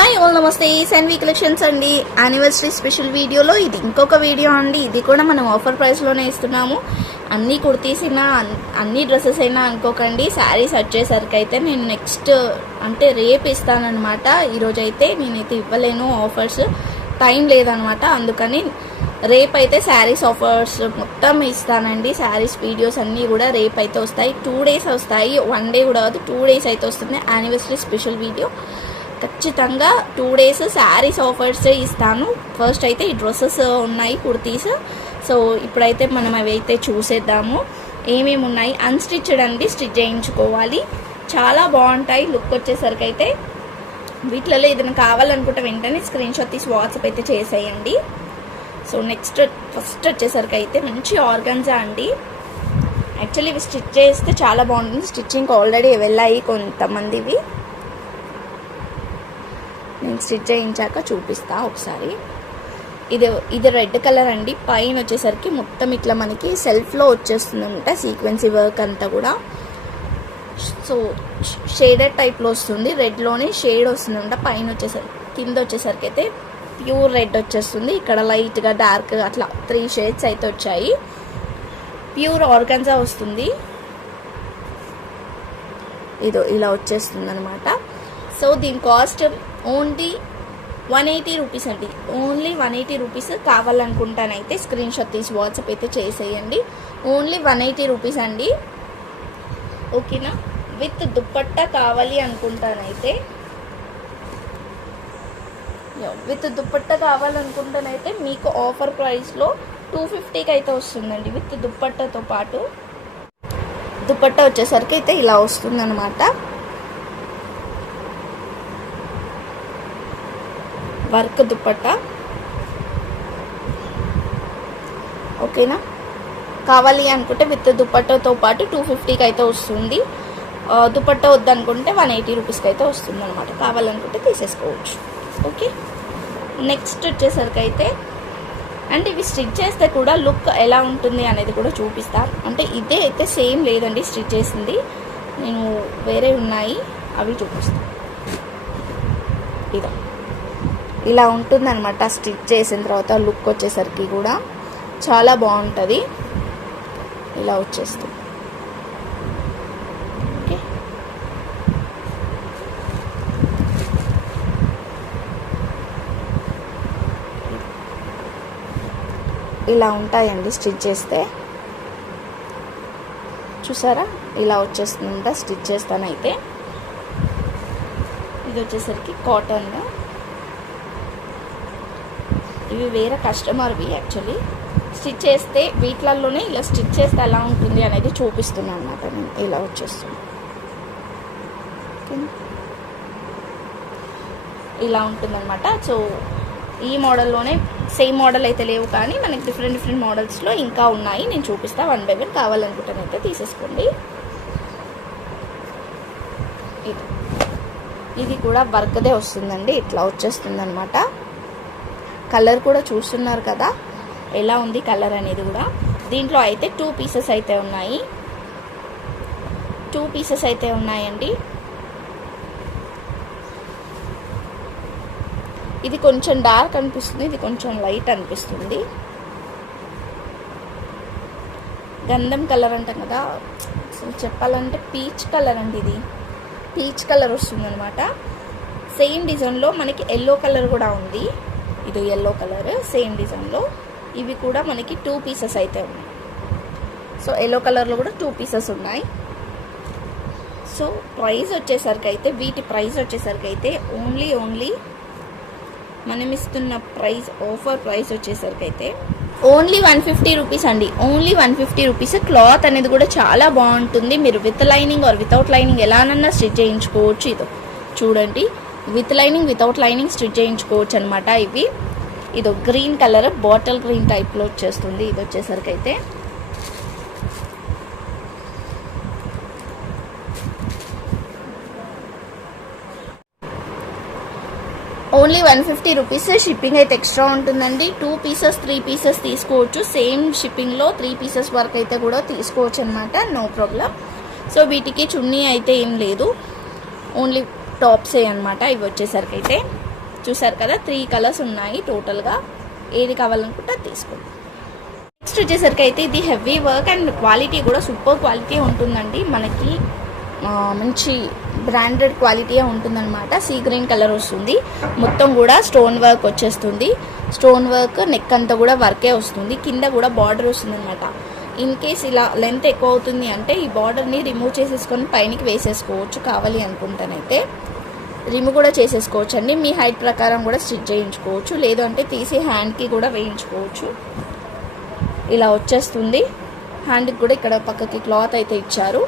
Hi all నమస్తే. Senvi collections అండి. Anniversary special వీడియోలో ఇది ఇంకొక వీడియో అండి. ఇది కూడా మనం ఆఫర్ ప్రైస్లోనే ఇస్తున్నాము. అన్ని కుర్తీస్ అయినా అన్ని డ్రెస్సెస్ అయినా అనుకోకండి. శారీస్ వచ్చేసరికి అయితే నేను నెక్స్ట్ అంటే రేపు ఇస్తానన్నమాట. ఈరోజు అయితే నేనైతే ఇవ్వలేను ఆఫర్స్ టైం లేదనమాట అందుకని రేపు అయితే శారీస్ ఆఫర్స్ మొత్తం ఇస్తానండి. శారీస్ వీడియోస్ అన్నీ కూడా రేపు అయితే వస్తాయి. టూ డేస్ వస్తాయి. వన్ డే కూడా కాదు టూ డేస్ అయితే వస్తుంది. యానివర్సరీ స్పెషల్ వీడియో ఖచ్చితంగా టూ డేస్ శారీస్ ఆఫర్స్ ఇస్తాను. ఫస్ట్ అయితే ఈ డ్రెస్సెస్ ఉన్నాయి కుర్తీస్. సో ఇప్పుడైతే మనం అవి అయితే చూసేద్దాము. ఏమేమి ఉన్నాయి? అన్స్టిచ్డ్ అండి స్టిచ్ చేయించుకోవాలి. చాలా బాగుంటాయి లుక్ వచ్చేసరికి అయితే. వీటిలలో ఏదైనా కావాలనుకుంటే వెంటనే స్క్రీన్ షాట్ తీసి వాట్సాప్ అయితే చేసేయండి. సో నెక్స్ట్ ఫస్ట్ వచ్చేసరికి అయితే మంచి ఆర్గన్జా అండి. యాక్చువల్లీ ఇవి స్టిచ్ చేస్తే చాలా బాగుంటుంది. స్టిచ్చింగ్ ఆల్రెడీ వెళ్ళాయి కొంతమందివి. నేను స్టిచ్ చేయించాక చూపిస్తా ఒకసారి. ఇది ఇది రెడ్ కలర్ అండి. పైన వచ్చేసరికి మొత్తం ఇట్లా మనకి సెల్ఫ్లో వచ్చేస్తుంది అనమాట సీక్వెన్సీ వర్క్ అంతా కూడా. సో షేడెడ్ టైప్లో వస్తుంది. రెడ్లోనే షేడ్ వస్తుంది అనమాట పైన వచ్చేసరికి కింద వచ్చేసరికి అయితే ప్యూర్ రెడ్ వచ్చేస్తుంది. ఇక్కడ లైట్గా డార్క్ అట్లా త్రీ షేడ్స్ అయితే వచ్చాయి. ప్యూర్ ఆర్గన్జా వస్తుంది. ఇదో ఇలా వచ్చేస్తుంది అనమాట సో దీని cost only one eighty rupees అండి. ఓన్లీ వన్ ఎయిటీ రూపీస్ కావాలనుకుంటానైతే స్క్రీన్ షాట్ తీసి వాట్సాప్ అయితే చేసేయండి. ఓన్లీ వన్ ఎయిటీ రూపీస్ అండి. ఓకేనా? విత్ దుప్పట్టా కావాలి అనుకుంటానైతే. విత్ దుప్పట్టా కావాలనుకుంటానైతే మీకు ఆఫర్ ప్రైస్లో టూ ఫిఫ్టీకి అయితే వస్తుందండి విత్ దుప్పట్టాతో పాటు. దుప్పట్టా వచ్చేసరికి అయితే ఇలా వస్తుందన్నమాట. వర్క్ దుప్పట్టా? ఓకేనా? కావాలి అనుకుంటే విత్ దుప్పట్టతో పాటు టూ ఫిఫ్టీకి అయితే వస్తుంది దుపట్ట వద్దనుకుంటే వన్ ఎయిటీ రూపీస్కి అయితే వస్తుంది అనమాట కావాలనుకుంటే తీసేసుకోవచ్చు. ఓకే? నెక్స్ట్ వచ్చేసరికి అయితే అంటే ఇవి స్టిచ్ చేస్తే కూడా లుక్ ఎలా ఉంటుంది అనేది కూడా చూపిస్తాను అంటే ఇదే అయితే సేమ్ లేదండి స్టిచ్ చేసింది. నేను వేరే ఉన్నాయి అవి చూపిస్తాను ఇదో. ఇలా ఉంటుందన్నమాట స్టిచ్ చేసిన తర్వాత లుక్ వచ్చేసరికి కూడా. చాలా బాగుంటుంది. ఇలా వచ్చేస్తుంది. ఓకే. ఇలా ఉంటాయండి స్టిచ్ చేస్తే. చూసారా? ఇలా వచ్చేస్తుందంట స్టిచ్ చేస్తానైతే. ఇది వచ్చేసరికి కాటన్ ఇవి వేరే కస్టమర్వి యాక్చువల్లీ స్టిచ్ చేస్తే వీటిలలోనే ఇలా స్టిచ్ చేస్తే ఎలా ఉంటుంది అనేది చూపిస్తున్నాను అనమాట నేను. ఇలా వచ్చేస్తుంది. ఇలా ఉంటుందన్నమాట. సో ఈ మోడల్లోనే సేమ్ మోడల్ అయితే లేవు కానీ మనకి డిఫరెంట్ డిఫరెంట్ మోడల్స్లో ఇంకా ఉన్నాయి. నేను చూపిస్తా. వన్ బై వన్ కావాలనుకుంటానైతే తీసేసుకోండి. ఇది. ఇది కూడా వర్క్దే వస్తుందండి. ఇట్లా వచ్చేస్తుంది అనమాట కలర్ కూడా చూస్తున్నారు కదా. ఎలా ఉంది కలర్ అనేది కూడా. దీంట్లో అయితే టూ పీసెస్ అయితే ఉన్నాయి. టూ పీసెస్ అయితే ఉన్నాయండి. ఇది కొంచెం డార్క్ అనిపిస్తుంది ఇది కొంచెం లైట్ అనిపిస్తుంది. గంధం కలర్ అంటాం కదా. అసలు చెప్పాలంటే పీచ్ కలర్ అండి ఇది. పీచ్ కలర్ వస్తుంది అనమాట సేమ్ డిజైన్లో మనకి ఎల్లో కలర్ కూడా ఉంది. ఇది ఎల్లో కలర్ సేమ్ డిజైన్లో ఇవి కూడా మనకి టూ పీసెస్ అయితే ఉన్నాయి. సో ఎల్లో కలర్లో కూడా టూ పీసెస్ ఉన్నాయి. సో ప్రైస్ వచ్చేసరికి అయితే వీటి ప్రైస్ వచ్చేసరికి అయితే ఓన్లీ ఓన్లీ మనం ఇస్తున్న ప్రైస్ ఆఫర్ ప్రైస్ వచ్చేసరికి అయితే ఓన్లీ వన్ ఫిఫ్టీ రూపీస్ అండి. Only one fifty rupees cloth అనేది కూడా చాలా బాగుంటుంది. మీరు with lining or without lining ఎలానన్నా stitch చేయించుకోవచ్చు. ఇది చూడండి. With lining without lining stitch చేయించుకోవచ్చు అనమాట ఇవి. ఇది గ్రీన్ కలర్ బాటిల్ గ్రీన్ టైప్లో వచ్చేస్తుంది. ఇది వచ్చేసరికి అయితే. Only one fifty rupees. Shipping అయితే ఎక్స్ట్రా ఉంటుందండి. టూ పీసెస్ త్రీ పీసెస్ తీసుకోవచ్చు. సేమ్ షిప్పింగ్లో త్రీ పీసెస్ వరకు అయితే కూడా తీసుకోవచ్చు అనమాట నో ప్రాబ్లం. సో వీటికి చున్నీ అయితే ఏం లేదు. ఓన్లీ టాప్సే అనమాట ఇవి వచ్చేసరికి అయితే. చూసారు కదా త్రీ కలర్స్ ఉన్నాయి టోటల్గా ఏది కావాలనుకుంటే అది తీసుకోండి. నెక్స్ట్ వచ్చేసరికి అయితే ఇది హెవీ వర్క్ అండ్ క్వాలిటీ కూడా సూపర్ క్వాలిటీ ఉంటుందండి. మనకి మంచి బ్రాండెడ్ క్వాలిటీయే ఉంటుందన్నమాట. సీ గ్రీన్ కలర్ వస్తుంది. మొత్తం కూడా స్టోన్ వర్క్ వచ్చేస్తుంది. స్టోన్ వర్క్ నెక్ అంతా కూడా వర్కే వస్తుంది. కింద కూడా బార్డర్ వస్తుంది అనమాట ఇన్ కేస్ ఇలా లెంత్ ఎక్కువ అవుతుంది అంటే ఈ బార్డర్ని రిమూవ్ చేసేసుకొని పైనకి వేసేసుకోవచ్చు కావాలి అనుకుంటానైతే. రిమూవ్ కూడా చేసేసుకోవచ్చు అండి మీ హైట్ ప్రకారం కూడా స్టిచ్ చేయించుకోవచ్చు. లేదు అంటే తీసి హ్యాండ్కి కూడా వేయించుకోవచ్చు. ఇలా వచ్చేస్తుంది. హ్యాండ్కి కూడా ఇక్కడ పక్కకి క్లాత్ అయితే ఇచ్చారు.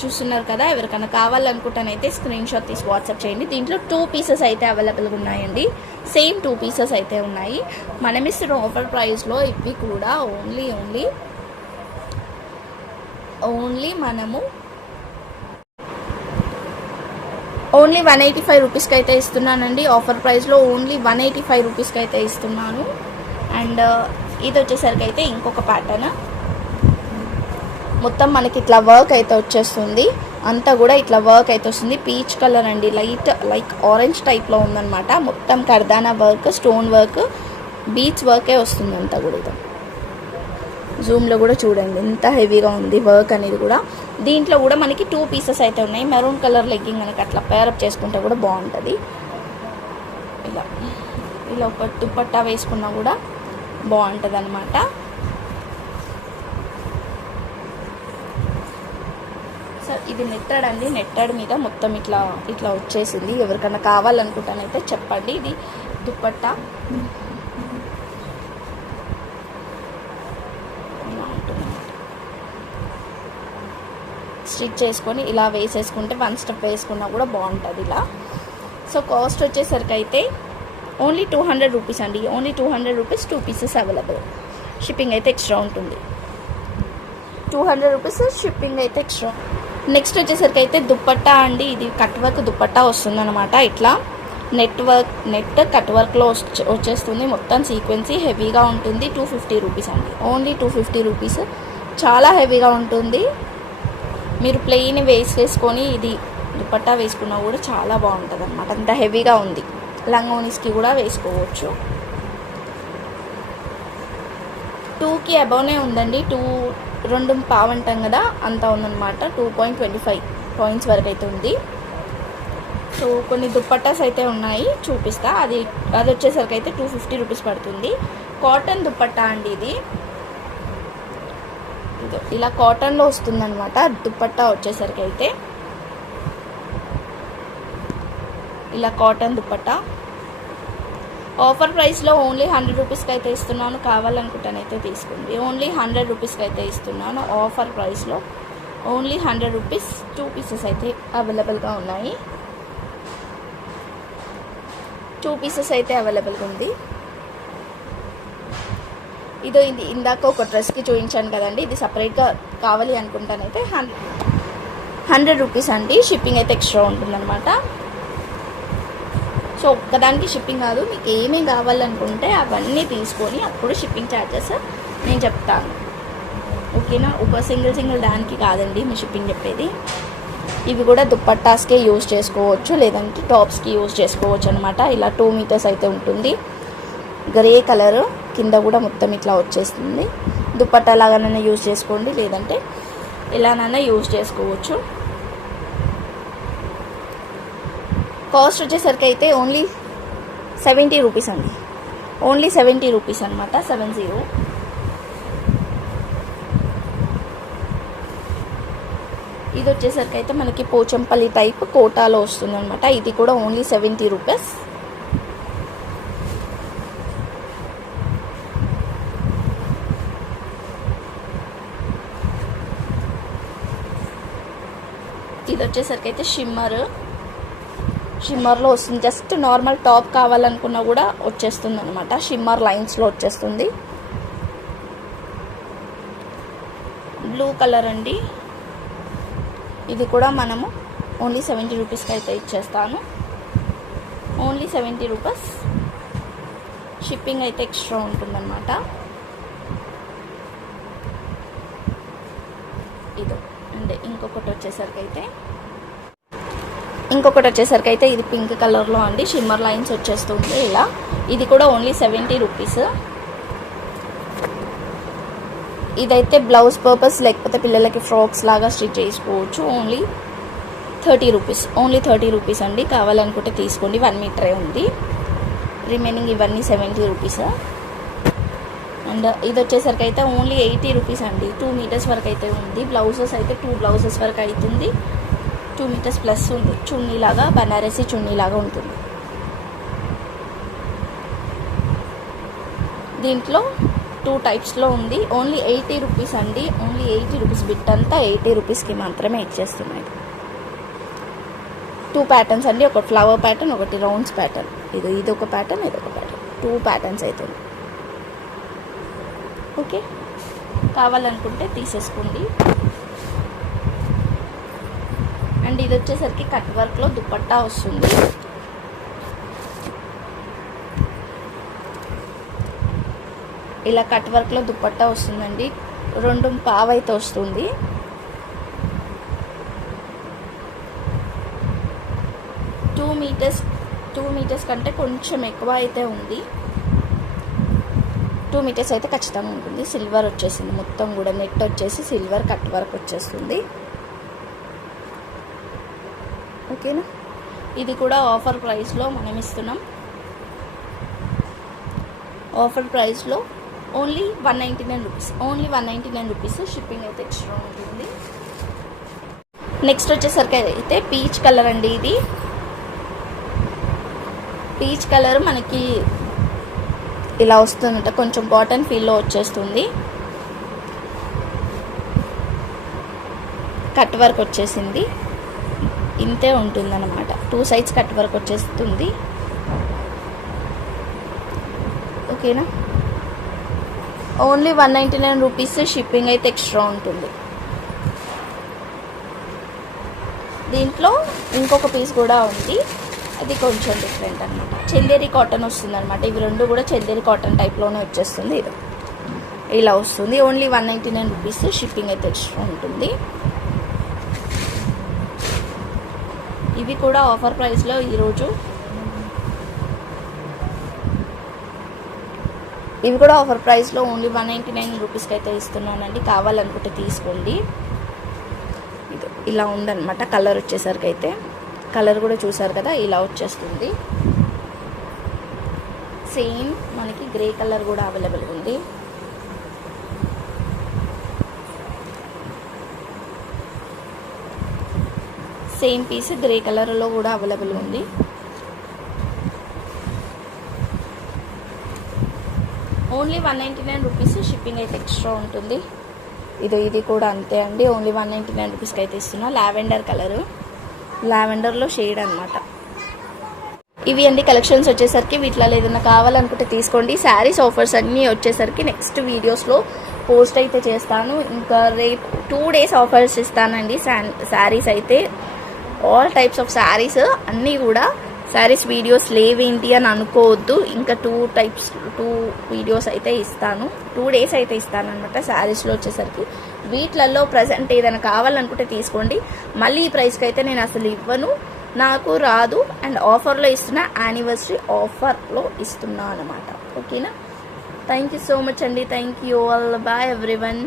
చూస్తున్నారు కదా ఎవరికైనా కావాలనుకుంటానైతే స్క్రీన్ షాట్ తీసి వాట్సాప్ చేయండి. దీంట్లో టూ పీసెస్ అయితే అవైలబుల్గా ఉన్నాయండి. సేమ్ టూ పీసెస్ అయితే ఉన్నాయి. మనం ఇస్తున్న ఆఫర్ ప్రైస్లో ఇవి కూడా ఓన్లీ ఓన్లీ ఓన్లీ మనము ఓన్లీ వన్ ఎయిటీ ఫైవ్ రూపీస్కి అయితే ఇస్తున్నానండి. ఆఫర్ ప్రైస్లో ఓన్లీ వన్ ఎయిటీ ఫైవ్ రూపీస్కి అయితే ఇస్తున్నాను. అండ్ uh, ఇది వచ్చేసరికి అయితే ఇంకొక ప్యాటర్న్ మొత్తం మనకి ఇట్లా వర్క్ అయితే వచ్చేస్తుంది. అంతా కూడా ఇట్లా వర్క్ అయితే వస్తుంది. పీచ్ కలర్ అండి. లైట్ లైక్ ఆరెంజ్ టైప్లో ఉందన్నమాట. మొత్తం కర్దానా వర్క్ స్టోన్ వర్క్ బీచ్ వర్కే వస్తుంది అంతా కూడా ఇది జూమ్లో కూడా చూడండి. ఎంత హెవీగా ఉంది వర్క్ అనేది కూడా. దీంట్లో కూడా మనకి టూ పీసెస్ అయితే ఉన్నాయి. మెరూన్ కలర్ లెగ్గింగ్ మనకి అట్లా పేరప్ చేసుకుంటే కూడా బాగుంటుంది. ఇలా. ఇలా ఒక దుప్పట్టా వేసుకున్నా కూడా బాగుంటుంది అనమాట సో ఇది నెట్టడ్ అండి నెట్టడ్ మీద మొత్తం ఇట్లా ఇట్లా వచ్చేసింది. ఎవరికైనా కావాలనుకుంటానైతే చెప్పండి. ఇది దుప్పట్టా. స్టిచ్ చేసుకొని ఇలా వేసేసుకుంటే వన్ స్టెప్ వేసుకున్నా కూడా బాగుంటుంది ఇలా. సో కాస్ట్ వచ్చేసరికి అయితే ఓన్లీ టూ హండ్రెడ్ రూపీస్ అండి. Only two hundred rupees two pieces available. Shipping అయితే ఎక్స్ట్రా ఉంటుంది. టూ హండ్రెడ్ రూపీస్ షిప్పింగ్ అయితే ఎక్స్ట్రా నెక్స్ట్ వచ్చేసరికి అయితే దుప్పట్టా అండి. ఇది కట్ వర్క్ దుప్పట్టా వస్తుందన్నమాట. ఇట్లా నెట్ వర్క్ నెట్ కట్ వర్క్లో వచ్చే- వచ్చేస్తుంది. మొత్తం సీక్వెన్సీ హెవీగా ఉంటుంది. టూ ఫిఫ్టీ రూపీస్ అండి. Only two fifty rupees. చాలా హెవీగా ఉంటుంది. మీరు ప్లెయిన్ వేసేసుకొని ఇది దుపట్టా వేసుకున్నా కూడా చాలా బాగుంటుంది అనమాట అంత హెవీగా ఉంది. లంగోనీస్కి కూడా వేసుకోవచ్చు. టూకి అబౌనే ఉందండి. టూ రెండు పావు అంటాం కదా అంత ఉందన్నమాట. Two point twenty five points వరకు అయితే ఉంది. సో కొన్ని దుప్పట్టాస్ అయితే ఉన్నాయి చూపిస్తా. అది అది వచ్చేసరికి అయితే టూ ఫిఫ్టీ రూపీస్ పడుతుంది. కాటన్ దుప్పట్టా అండి ఇది? ఇలా కాటన్లో వస్తుందన్నమాట దుప్పట్టా వచ్చేసరికి అయితే ఇలా కాటన్ దుప్పట్టా. ఆఫర్ ప్రైస్లో ఓన్లీ హండ్రెడ్ రూపీస్కి అయితే ఇస్తున్నాను. కావాలనుకుంటానైతే తీసుకోండి. ఓన్లీ హండ్రెడ్ రూపీస్కి అయితే ఇస్తున్నాను. ఆఫర్ ప్రైస్లో only hundred rupees two pieces అయితే అవైలబుల్గా ఉన్నాయి. టూ పీసెస్ అయితే అవైలబుల్గా ఉంది. ఇదో ఇది ఇందాక ఒక డ్రెస్కి చూపించాను కదండి. ఇది సపరేట్గా కావాలి అనుకుంటానైతే హండ్రెడ్ హండ్రెడ్ రూపీస్ అండి. షిప్పింగ్ అయితే ఎక్స్ట్రా ఉంటుందన్నమాట. సో ఒక్కదానికి షిప్పింగ్ కాదు మీకు ఏమేమి కావాలనుకుంటే అవన్నీ తీసుకొని అప్పుడు షిప్పింగ్ ఛార్జెస్ నేను చెప్తాను. ఓకేనా? ఒక సింగిల్ సింగిల్ దానికి కాదండి మీ షిప్పింగ్ చెప్పేది. ఇవి కూడా దుప్పట్టాస్కే యూజ్ చేసుకోవచ్చు లేదంటే టాప్స్కి యూజ్ చేసుకోవచ్చు అనమాట ఇలా టూ మీటర్స్ అయితే ఉంటుంది. గ్రే కలర్ కింద కూడా మొత్తం ఇట్లా వచ్చేస్తుంది. దుప్పట్టా లాగానైనా యూజ్ చేసుకోండి లేదంటే ఇలానైనా యూజ్ చేసుకోవచ్చు. కాస్ట్ వచ్చేసరికి అయితే ఓన్లీ సెవెంటీ రూపీస్ అండి. ఓన్లీ సెవెంటీ రూపీస్ అనమాట సెవెన్ జీరో. ఇది వచ్చేసరికి అయితే మనకి పోచంపల్లి టైప్ కోటాలో వస్తుందన్నమాట. ఇది కూడా ఓన్లీ సెవెంటీ రూపీస్. ఇది వచ్చేసరికి అయితే షిమ్మర్. షిమ్మర్లో వస్తుంది. జస్ట్ నార్మల్ టాప్ కావాలనుకున్నా కూడా వచ్చేస్తుంది అనమాట షిమ్మర్ లైన్స్లో వచ్చేస్తుంది. బ్లూ కలర్ అండి. ఇది కూడా మనము ఓన్లీ సెవెంటీ రూపీస్కి అయితే ఇచ్చేస్తాను. Only seventy rupees. షిప్పింగ్ అయితే ఎక్స్ట్రా ఉంటుందన్నమాట. ఇదో. అంటే ఇంకొకటి వచ్చేసరికి అయితే ఇంకొకటి వచ్చేసరికి అయితే ఇది పింక్ కలర్లో అండి. షిమ్మర్ లైన్స్ వచ్చేస్తుంది ఇలా. ఇది కూడా ఓన్లీ సెవెంటీ రూపీస్ ఇదైతే బ్లౌజ్ పర్పస్ లేకపోతే పిల్లలకి ఫ్రాక్స్ లాగా స్టిచ్ చేసుకోవచ్చు. Only thirty rupees only thirty rupees అండి. కావాలనుకుంటే తీసుకోండి. వన్ మీటరే ఉంది. రిమైనింగ్ ఇవన్నీ సెవెంటీ రూపీస్ అండ్ ఇది వచ్చేసరికి అయితే ఓన్లీ ఎయిటీ రూపీస్ అండి. టూ మీటర్స్ వరకు అయితే ఉంది. బ్లౌజెస్ అయితే టూ బ్లౌజెస్ వరకు అవుతుంది. టూ మీటర్స్ ప్లస్ ఉంది చున్నీలాగా బనారసి ఉంటుంది. దీంట్లో టూ టైప్స్లో ఉంది. ఓన్లీ ఎయిటీ రూపీస్ అండి. ఓన్లీ ఎయిటీ రూపీస్ బిట్ అంతా ఎయిటీ రూపీస్కి మాత్రమే ఇచ్చేస్తున్నాయి. టూ ప్యాటర్న్స్ అండి. ఒక ఫ్లవర్ ప్యాటర్న్ ఒకటి రౌండ్స్ ప్యాటర్న్ ఇది ఇది ఒక ప్యాటర్న్ ఇది ఒక ప్యాటర్న్ టూ ప్యాటర్న్స్ అవుతుంది ఓకే కావాలనుకుంటే తీసేసుకోండి. అండ్ ఇది వచ్చేసరికి కట్ వర్క్లో దుపట్టా వస్తుంది. ఇలా కట్ వర్క్లో దుపట్టా వస్తుందండి. రెండు పావైతే వస్తుంది. టూ మీటర్స్ టూ మీటర్స్ కంటే కొంచెం ఎక్కువ అయితే ఉంది. టూ మీటర్స్ అయితే ఖచ్చితంగా ఉంటుంది. సిల్వర్ వచ్చేసింది. మొత్తం కూడా నెట్ వచ్చేసి సిల్వర్ కట్ వర్క్ వచ్చేస్తుంది. ఓకేనా? ఇది కూడా ఆఫర్ ప్రైస్లో మనం ఇస్తున్నాం. ఆఫర్ ప్రైస్లో only one ninety nine rupees only one ninety nine rupees shipping అయితే ఎక్స్ట్రా ఉంటుంది. నెక్స్ట్ వచ్చేసరికి అయితే పీచ్ కలర్ అండి ఇది. పీచ్ కలర్ మనకి ఇలా వస్తుందంట కొంచెం కాటన్ ఫీల్లో వచ్చేస్తుంది. కట్ వర్క్ వచ్చేసింది. ఇంతే ఉంటుందన్నమాట. టూ సైడ్స్ కట్ వరకు వచ్చేస్తుంది. ఓకేనా? Only one ninety nine rupees shipping అయితే ఎక్స్ట్రా ఉంటుంది. దీంట్లో ఇంకొక పీస్ కూడా ఉంది. అది కొంచెం డిఫరెంట్ అనమాట చందేరి కాటన్ వస్తుంది అనమాట ఇవి రెండు కూడా చందేరి కాటన్ టైప్లోనే వచ్చేస్తుంది. ఇది ఇలా వస్తుంది. Only one ninety nine rupees shipping అయితే ఎక్స్ట్రా ఉంటుంది. ఇవి కూడా ఆఫర్ ప్రైస్లో ఈరోజు. ఇవి కూడా ఆఫర్ ప్రైస్లో ఓన్లీ వన్ నైంటీ నైన్ రూపీస్కి అయితే ఇస్తున్నానండి. కావాలనుకుంటే తీసుకోండి. ఇది ఇలా ఉందన్నమాట. కలర్ వచ్చేసరికి అయితే. కలర్ కూడా చూసారు కదా ఇలా వచ్చేస్తుంది. సేమ్ మనకి గ్రే కలర్ కూడా అవైలబుల్ ఉంది. సేమ్ పీస్ గ్రే కలర్లో కూడా అవైలబుల్ ఉంది. Only one ninety nine rupees shipping అయితే ఎక్స్ట్రా ఉంటుంది. ఇది ఇది కూడా అంతే అండి. ఓన్లీ వన్ నైంటీ నైన్ రూపీస్కి అయితే ఇస్తున్నా. లావెండర్ కలరు లావెండర్లో షేడ్ అనమాట ఇవి అండి కలెక్షన్స్ వచ్చేసరికి. వీటిలో ఏదైనా కావాలనుకుంటే తీసుకోండి. శారీస్ ఆఫర్స్ అన్నీ వచ్చేసరికి నెక్స్ట్ వీడియోస్లో పోస్ట్ అయితే చేస్తాను. ఇంకా రేపు టూ డేస్ ఆఫర్స్ ఇస్తానండి. శారీస్ అయితే. ఆల్ టైప్స్ ఆఫ్ శారీస్ అన్నీ కూడా శారీస్ వీడియోస్ లేవేంటి అని అనుకోవద్దు. ఇంకా టూ టైప్స్ టూ వీడియోస్ అయితే ఇస్తాను. టూ డేస్ అయితే ఇస్తాను అనమాట శారీస్లో వచ్చేసరికి. వీటిలలో ప్రజెంట్ ఏదైనా కావాలనుకుంటే తీసుకోండి. మళ్ళీ ఈ ప్రైస్కి అయితే నేను అసలు ఇవ్వను. నాకు రాదు. అండ్ ఆఫర్లో ఇస్తున్నా యానివర్సరీ ఆఫర్లో ఇస్తున్నా అనమాట ఓకేనా థ్యాంక్ యూ సో మచ్ అండి. Thank you all bye everyone